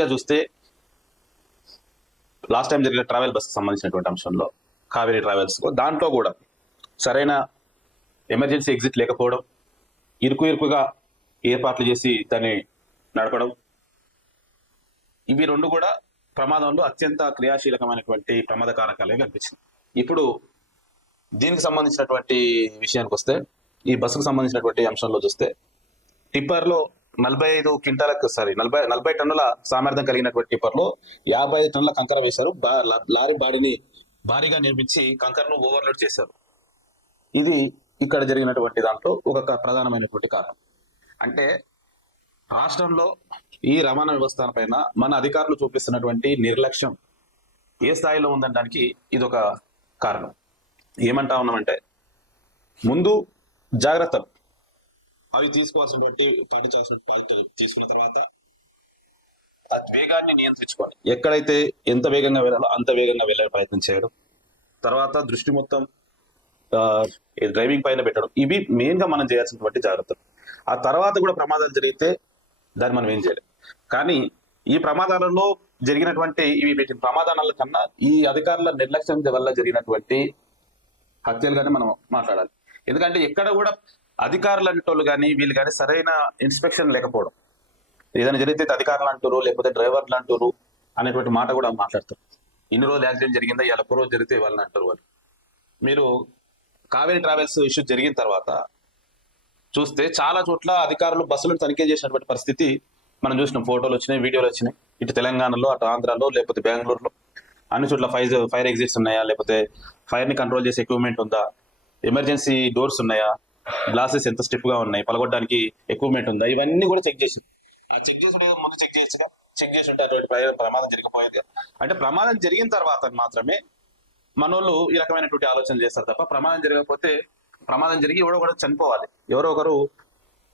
గా చూస్తే last time జరిగిన ట్రావెల్ బస్ సంబంధించినటువంటి అంశంలో కావేరీ ట్రావెల్స్ దాంట్లో కూడా సరైన ఎమర్జెన్సీ ఎగ్జిట్ లేకపోవడం, ఇరుకుగా ఏర్పాట్లు చేసి దాన్ని నడపడం, ఇవి రెండు కూడా ప్రమాదంలో అత్యంత క్రియాశీలకమైనటువంటి ప్రమాద కారకాలుగా కనిపించింది. ఇప్పుడు దీనికి సంబంధించినటువంటి విషయానికి వస్తే, ఈ బస్సుకు సంబంధించినటువంటి అంశంలో చూస్తే టిప్పర్లో 45 క్వింటాలకు 40 టన్నుల సామర్థ్యం కలిగినటువంటి టిప్పర్లో 55 టన్నుల కంకర వేశారు. లారీ బాడీని భారీగా నిర్మించి కంకరను ఓవర్లోడ్ చేశారు. ఇది ఇక్కడ జరిగినటువంటి దాంట్లో ఒక ప్రధానమైనటువంటి కారణం. అంటే రాష్ట్రంలో ఈ రవాణా వ్యవస్థ పైన మన అధికారులు చూపిస్తున్నటువంటి నిర్లక్ష్యం ఏ స్థాయిలో ఉందనడానికి ఇది ఒక కారణం. ఏమంటా ఉన్నామంటే, ముందు జాగ్రత్తలు అవి తీసుకోవాల్సినటువంటి పాటించాల్సిన బాధ్యతలు తీసుకున్న తర్వాత ఆ వేగాన్ని నియంత్రించుకోవాలి. ఎక్కడైతే ఎంత వేగంగా వెళ్ళాలో అంత వేగంగా వెళ్ళే ప్రయత్నం చేయడం, తర్వాత దృష్టి మొత్తం డ్రైవింగ్ పైన పెట్టడం, ఇవి మెయిన్ గా మనం చేయాల్సినటువంటి జాగ్రత్తలు. ఆ తర్వాత కూడా ప్రమాదాలు జరిగితే దాన్ని మనం ఏం చేయలేం. కానీ ఈ ప్రమాదాలలో జరిగినటువంటి వీటి ప్రమాదాల కన్నా ఈ అధికారుల నిర్లక్ష్యం వల్ల జరిగినటువంటి హత్యలుగానే మనం మాట్లాడాలి. ఎందుకంటే ఎక్కడ కూడా అధికారులు అంటోళ్ళు కానీ వీళ్ళు కానీ సరైన ఇన్స్పెక్షన్ లేకపోవడం, ఏదైనా జరిగితే అధికారులు అంటారు లేకపోతే డ్రైవర్లు అంటారు అనేటువంటి మాట కూడా మాట్లాడతారు. ఇన్ని రోజులు యాక్సిడెంట్ జరిగిందా, ఇలా ఒక్క రోజు జరిగితే వాళ్ళని అంటారు వాళ్ళు. మీరు కావేరీ ట్రావెల్స్ ఇష్యూ జరిగిన తర్వాత చూస్తే చాలా చోట్ల అధికారులు బస్సులను తనిఖీ చేసినటువంటి పరిస్థితి మనం చూసినాం. ఫోటోలు వచ్చినాయి, వీడియోలు వచ్చినాయి. ఇటు తెలంగాణలో, అటు ఆంధ్రాలో, లేకపోతే బెంగళూరులో అన్ని చోట్ల ఫైర్ ఎగ్జిట్స్ ఉన్నాయా, లేకపోతే ఫైర్ ని కంట్రోల్ చేసే ఎక్విప్మెంట్ ఉందా, ఎమర్జెన్సీ డోర్స్ ఉన్నాయా, గ్లాసెస్ ఎంత స్టిఫ్ గా ఉన్నాయి, పలగొట్టడానికి ఎక్విప్మెంట్ ఉందా, ఇవన్నీ కూడా చెక్ చేసి చెక్ చేసి ముందు చెక్ చేయొచ్చుగా. చెక్ చేసి ఉంటే అటువంటి ప్రమాదం జరిగిపోయేది. అంటే ప్రమాదం జరిగిన తర్వాత మాత్రమే మనోళ్ళు ఈ రకమైనటువంటి ఆలోచనలు చేస్తారు తప్ప, ప్రమాదం జరగకపోతే, ప్రమాదం జరిగి ఎవరో కూడా చనిపోవాలి, ఎవరో ఒకరు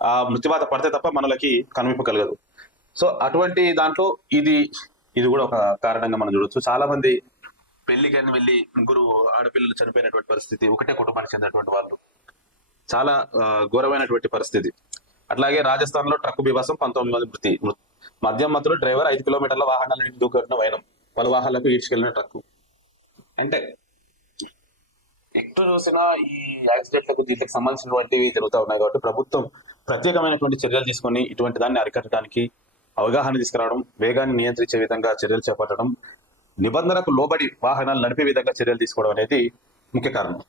ఆ మృత్యువాత పడితే తప్ప మనలకి కనువిప్పు కలగదు. సో అటువంటి దాంట్లో ఇది కూడా ఒక కారణంగా మనం చూడొచ్చు. చాలా మంది పెళ్లికని వెళ్ళి ముగ్గురు ఆడపిల్లలు చనిపోయినటువంటి పరిస్థితి, ఒకటే కుటుంబానికి చెందినటువంటి వాళ్ళు, చాలా ఘోరమైనటువంటి పరిస్థితి. అట్లాగే రాజస్థాన్ లో ట్రక్ బీభత్సం, 19 మంది మృతి. మద్యం మత్తులో డ్రైవర్ 5 కిలోమీటర్ల వాహనాలను దూకట్టిన వైనం, పలు వాహనాలకు ఈడ్చుకెళ్లిన ట్రక్కు. అంటే ఎక్కడ చూసినా ఈ యాక్సిడెంట్లకు దీనికి సంబంధించినటువంటివి జరుగుతూ ఉన్నాయి. కాబట్టి ప్రభుత్వం ప్రత్యేకమైనటువంటి చర్యలు తీసుకొని ఇటువంటి దాన్ని అరికట్టడానికి అవగాహన తీసుకురావడం, వేగాన్ని నియంత్రించే విధంగా చర్యలు చేపట్టడం, నిబంధనలకు లోబడి వాహనాలు నడిపే విధంగా చర్యలు తీసుకోవడం అనేది ముఖ్య కారణం.